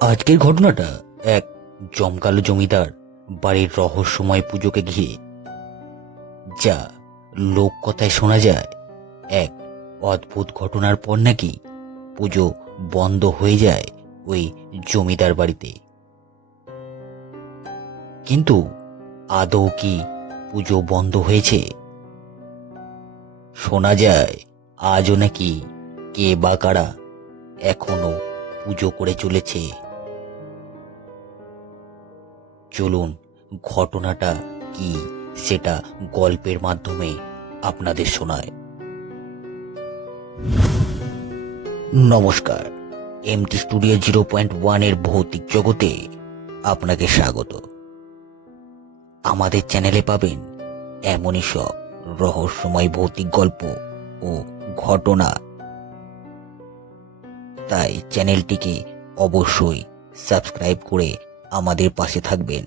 আজকের ঘটনাটা এক জমকালো জমিদার বাড়ির রহস্যময় পুজোকে ঘিরে, যা লোক কথায় শোনা যায় এক অদ্ভুত ঘটনার পর নাকি পুজো বন্ধ হয়ে যায় ওই জমিদার বাড়িতে। কিন্তু আদৌ কি পুজো বন্ধ হয়েছে? শোনা যায় আজও নাকি কে বা কারা এখনও পুজো করে চলেছে। চলুন, ঘটনাটা কি সেটা গল্পের মাধ্যমে আপনাদের শোনায়। নমস্কার এমটি স্টুডিও জিরো পয়েন্ট ওয়ানের ভৌতিক জগতে আপনাকে স্বাগত। আমাদের চ্যানেলে পাবেন এমনই সব রহস্যময় ভৌতিক গল্প ও ঘটনা। তাই চ্যানেলটিকে অবশ্যই সাবস্ক্রাইব করে আমাদের পাশে থাকবেন।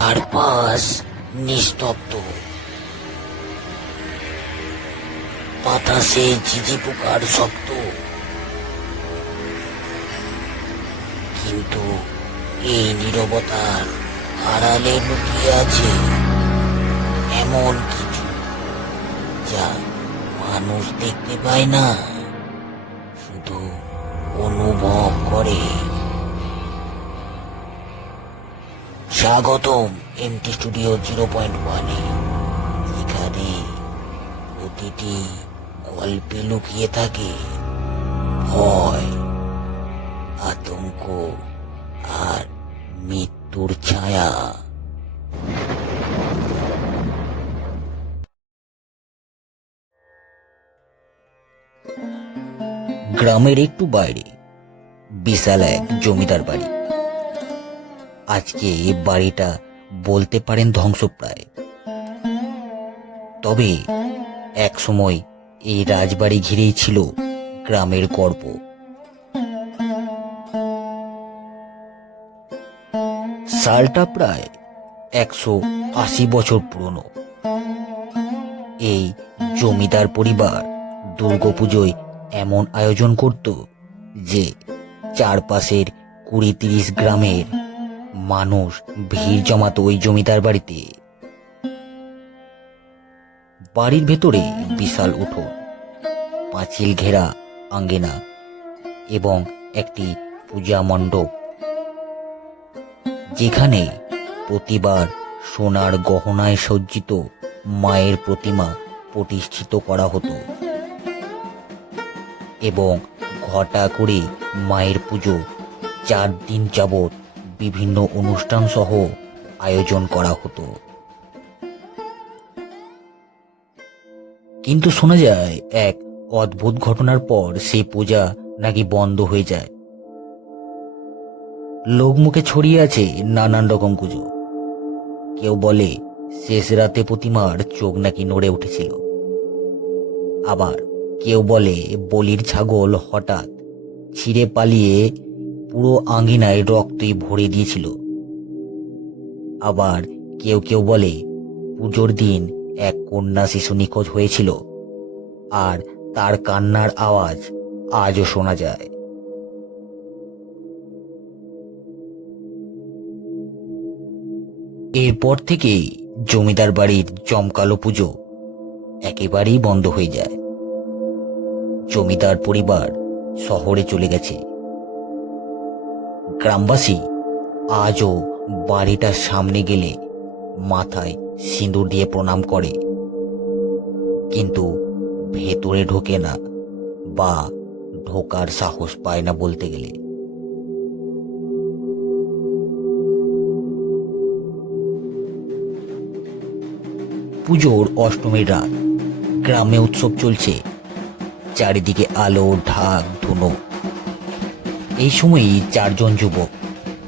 আর পাশ নিস্তব্ধ। বাতাসে ঝিঝি পোকার শব্দ। কিন্তু এই নীরবতার আড়ালে লুকিয়ে আছে এমন কিছু যা মানুষ দেখতে পায় না। শুধু অনুভব করে। স্বাগতম এমটি স্টুডিও জিরো পয়েন্ট ওয়ানে এখানে প্রতিটি গল্পে লুকিয়ে থাকে ভয়, আতঙ্ক আর মৃত্যুর ছায়া। গ্রামের একটু বাইরে। বিশাল এক জমিদার বাড়ি। আজকে এই বাড়িটা বলতে পারেন ধ্বংসপ্রায়। তবে এক সময় এই রাজবাড়ি ঘিরেই ছিল গ্রামের গর্ব। সালটা প্রায় একশো আশি বছর পুরনো। এই জমিদার পরিবার দুর্গাপুজোয় এমন আয়োজন করত যে চারপাশের কুড়ি তিরিশ গ্রামের মানুষ ভিড় জমাতো ওই জমিদার বাড়িতে। বাড়ির ভেতরে বিশাল উঠোন, পাঁচিল ঘেরা আঙ্গিনা এবং একটি পূজা মণ্ডপ, যেখানে প্রতিবার সোনার গহনায় সজ্জিত মায়ের প্রতিমা প্রতিষ্ঠিত করা হতো। এবং ঘটা করে মায়ের পুজো। চার দিন যাবৎ বিভিন্ন অনুষ্ঠান সহ আয়োজন করা হতো। কিন্তু শোনা যায়, এক অদ্ভুত ঘটনার পর সেই পূজা নাকি বন্ধ হয়ে যায়। লোকমুখে ছড়িয়ে আছে নানান রকম পুজো কেউ বলে, শেষ রাতে প্রতিমার চোখ নাকি নড়ে উঠেছিল। আবার কেউ বলে বলির ছাগল হঠাৎ ছিঁড়ে পালিয়ে পুরো আঙ্গিনায় রক্তই ভরে দিয়েছিল। আবার কেউ কেউ বলে পুজোর দিন এক কন্যা শিশু নিখোঁজ হয়েছিল আর তার কান্নার আওয়াজ আজও শোনা যায়। এরপর থেকেই জমিদার বাড়ির জমকালো পুজো একেবারেই বন্ধ হয়ে যায়। জমিদার পরিবার শহরে চলে গেছে। গ্রামবাসী আজও বাড়িটার সামনে গেলে মাথায় সিঁদুর দিয়ে প্রণাম করে। কিন্তু ভেতরে ঢোকে না বা ঢোকার সাহস পায় না বলতে গেলে। পুজোর অষ্টমীর রাত, গ্রামে উৎসব চলছে। চারিদিকে আলো, ঢাক, ধুনো। এই সময়ই চারজন যুবক,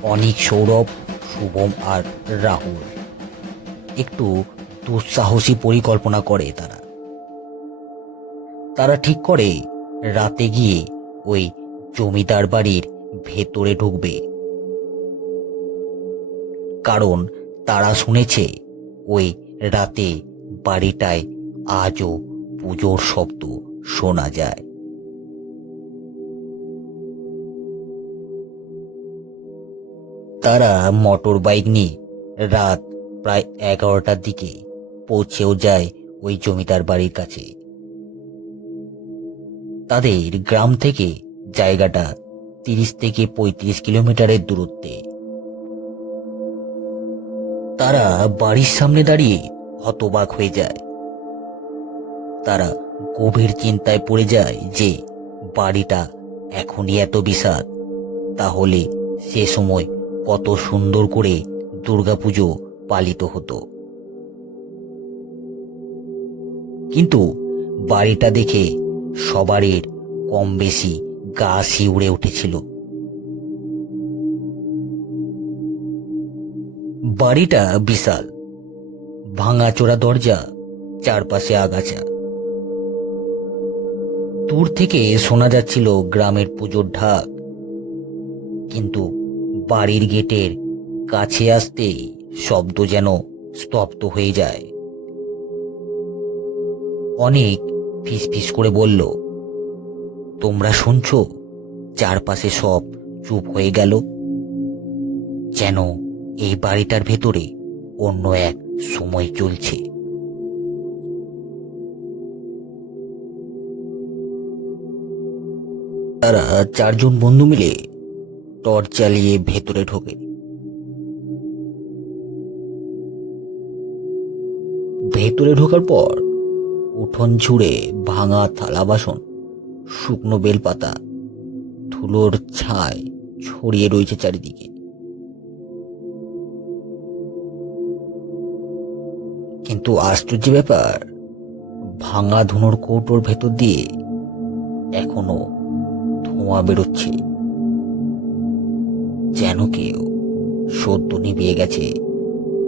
অনিক, সৌরভ, শুভম আর রাহুল, একটু দুঃসাহসী পরিকল্পনা করে তারা। তারা ঠিক করে রাতে গিয়ে ওই জমিদার বাড়ির ভেতরে ঢুকবে। কারণ তারা শুনেছে ওই রাতে বাড়িটায় আজও পুজোর শব্দ। শোনা যায়। তারা মোটর বাইক নিয়ে রাত প্রায় এগারোটার দিকে পৌঁছেও যায় ওই জমিদার বাড়ির কাছে। তাদের গ্রাম থেকে জায়গাটা তিরিশ থেকে পঁয়ত্রিশ কিলোমিটারের দূরত্বে। তারা বাড়ির সামনে দাঁড়িয়ে হতবাক হয়ে যায়। তারা গভীর চিন্তায় পড়ে যায় যে বাড়িটা এখনই এত বিশাল তাহলে সে সময় কত সুন্দর করে দুর্গাপুজো পালিত হতো। কিন্তু বাড়িটা দেখে সবারই কম বেশি গা শিউড়ে উঠেছিল। বাড়িটা বিশাল ভাঙাচোরা দরজা, চারপাশে আগাছা। দূর থেকে শোনা যাচ্ছিল গ্রামের পুজোর ঢাক। কিন্তু বাড়ির গেটের কাছে আসতেই শব্দ যেন স্তব্ধ হয়ে যায়। অনেক ফিসফিস করে বলল, তোমরা শুনছো? চারপাশে সব চুপ হয়ে গেল। যেন এই বাড়িটার ভেতরে অন্য এক সময় চলছে। তারা চারজন বন্ধু মিলে টর্চ চালিয়ে ভেতরে ঢোকে। ভেতরে ঢোকার পর উঠোন ছুঁড়ে ভাঙা থালা বাসন, শুকনো বেলপাতা, ধুলোর ছায় ছড়িয়ে রয়েছে চারিদিকে। কিন্তু আশ্চর্য ব্যাপার, ভাঙা ধুনোর কৌটোর ভেতর দিয়ে এখনও ধোঁয়া বেরোচ্ছে। যেন কেউ সদ্য নিভিয়ে গেছে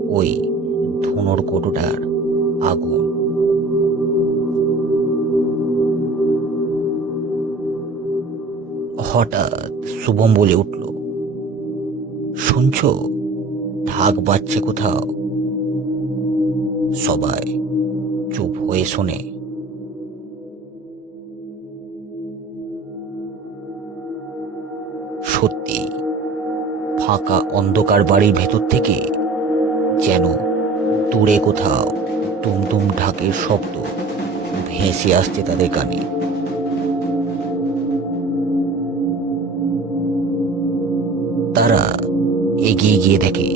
ওই ধুনোর কৌটোটার আগুন। হঠাৎ শুভম বলে উঠল, শুনছ, ঢাক বাজছে কোথাও? সবাই চুপ হয়ে শোনে। সত্যি। ফাঁকা অন্ধকার বাড়ির ভেতর থেকে যেন দূরে কোথাও তুমতুম ঢাকের শব্দ ভেসে আসছে তাদের কানে। তারা এগিয়ে গিয়ে দেখে,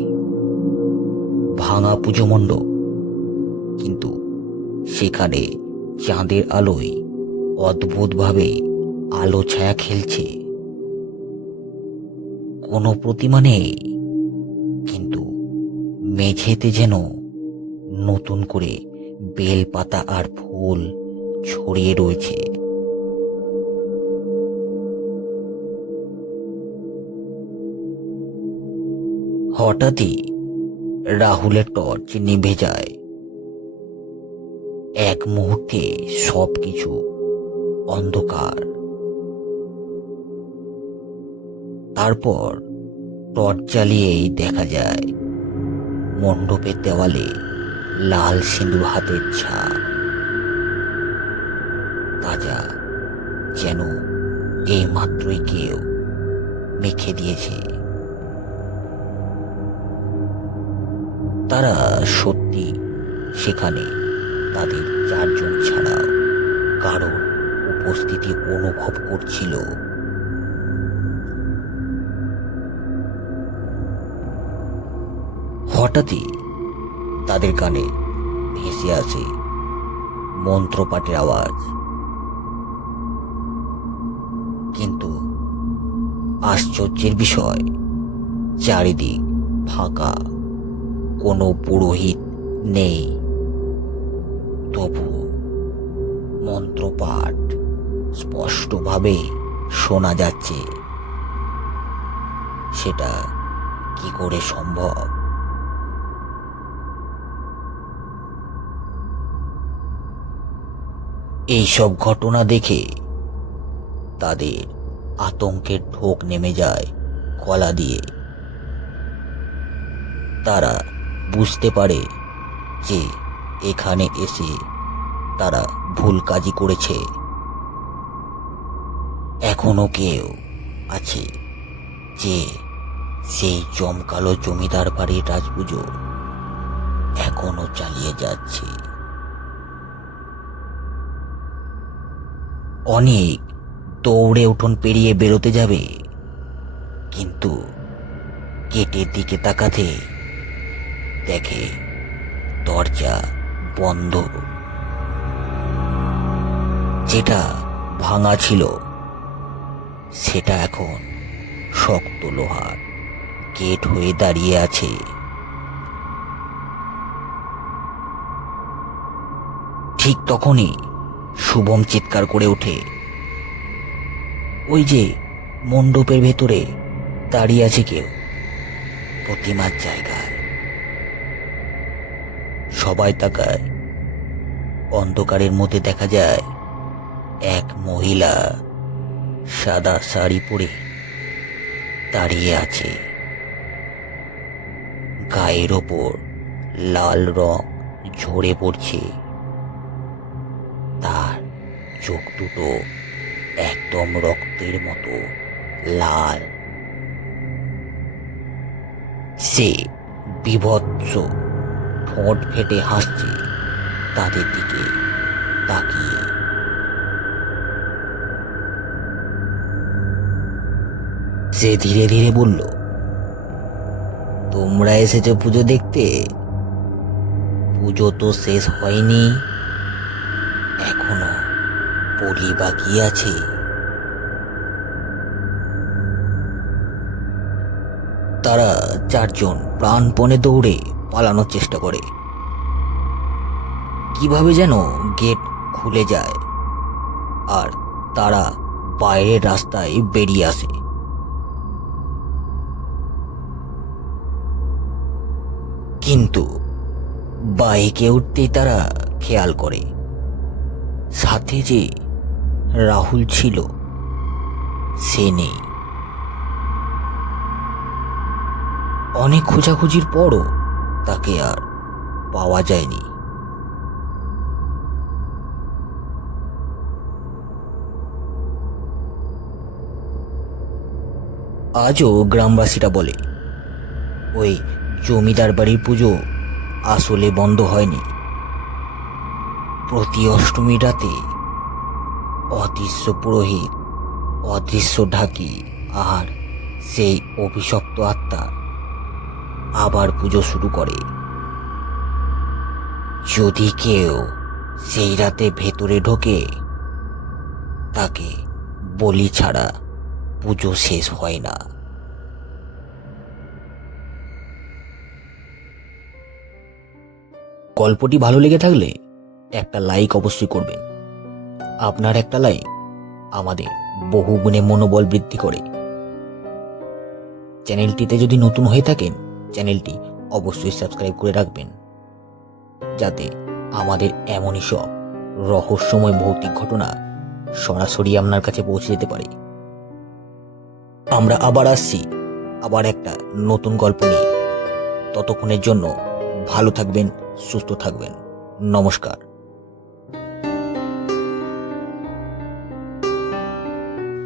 ভাঙা পুজো মণ্ডপ, কিন্তু সেখানে চাঁদের আলোয় অদ্ভুতভাবে আলো ছায়া খেলছে। কোনো প্রতিমা নেই, কিন্তু মেঝেতে যেন নতুন করে বেল পাতা আর ফুল ছড়িয়ে রয়েছে। হঠাৎই রাহুলের টর্চ নিভে যায়। এক মুহূর্তে সবকিছু অন্ধকার। তারপর টর্চ জ্বালিয়েই দেখা যায়, মণ্ডপের দেওয়ালে লাল সিঁদুর হাতের ছাপ। তাজা যেন এই মাত্রই কেউ মেখে দিয়েছে। তারা সত্যি সেখানে তাদের চারজন ছাড়াও কারোর উপস্থিতি অনুভব করছিল হঠাৎই তাদের কানে ভেসে আসে মন্ত্রপাঠের আওয়াজ। কিন্তু আশ্চর্যের বিষয়, চারিদিক ফাঁকা, কোনো পুরোহিত নেই। তবু মন্ত্রপাঠ স্পষ্টভাবে শোনা যাচ্ছে, সেটা কি করে সম্ভব? এইসব ঘটনা দেখে তাদের আতঙ্কের ঢোক নেমে যায় গলা দিয়ে। তারা বুঝতে পারে যে এখানে এসে তারা ভুল কাজই করেছে। এখনও কেউ আছে যে সেই জমকালো জমিদার বাড়ির রাজপুজো এখনও চালিয়ে যাচ্ছে। অনেক দৌড়ে উঠোন পেরিয়ে বেরোতে যাবে। কিন্তু গেটের দিকে তাকাতে দেখে দরজা বন্ধ। যেটা ভাঙা ছিল, সেটা এখন শক্ত লোহার গেট হয়ে দাঁড়িয়ে আছে। ঠিক তখনই শুভম চিৎকার করে ওঠে। ওই যে মণ্ডপের ভেতরে দাঁড়িয়ে আছে কেউ, প্রতিমার জায়গায়। সবাই তাকায়। অন্ধকারের মধ্যে দেখা যায়, এক মহিলা সাদা শাড়ি পরে দাঁড়িয়ে আছে। গায়ের ওপর লাল রং ঝরে পড়ছে। চোখ দুটো একদম রক্তের মতো লাল। সে বিভৎস ঠোঁট ফেটে হাসছে তাদের দিকে তাকিয়ে। সে ধীরে ধীরে বলল, তোমরা এসেছ পুজো দেখতে? পুজো তো শেষ হয়নি। এখনও বলি বাকি আছে। তারা চারজন প্রাণপণে দৌড়ে পালানোর চেষ্টা করে। কীভাবে যেন গেট খুলে যায় আর তারা বাইরের রাস্তায় বেরিয়ে আসে। কিন্তু বাইকে উঠতেই তারা খেয়াল করে। সাথে যে রাহুল ছিল। সে নেই। অনেক খোঁজাখুঁজির পরও তাকে আর পাওয়া যায়নি। আজও গ্রামবাসীরা বলে, ওই জমিদার বাড়ির পুজো আসলে বন্ধ হয়নি। প্রতি অষ্টমী রাতে অদৃশ্য পুরোহিত, অদৃশ্য ঢাকি, আর সেই অভিশপ্ত আত্মা আবার পুজো শুরু করে। যদি কেউ সেই রাতে ভেতরে ঢোকে, তাকে বলি ছাড়া পুজো শেষ হয় না। গল্পটি ভালো লেগে থাকলে একটা লাইক অবশ্যই করবেন। আপনার একটা লাইক আমাদের বহু গুণে মনোবল বৃদ্ধি করে। চ্যানেলটিতে যদি নতুন হয়ে থাকেন, চ্যানেলটি অবশ্যই সাবস্ক্রাইব করে রাখবেন। যাতে আমাদের এমনই সব রহস্যময় ভৌতিক ঘটনা সরাসরি আপনার কাছে পৌঁছে যেতে পারে। আমরা আবার আসছি, আবার একটা নতুন গল্প নিয়ে। ততক্ষণের জন্য ভালো থাকবেন, সুস্থ থাকবেন। নমস্কার।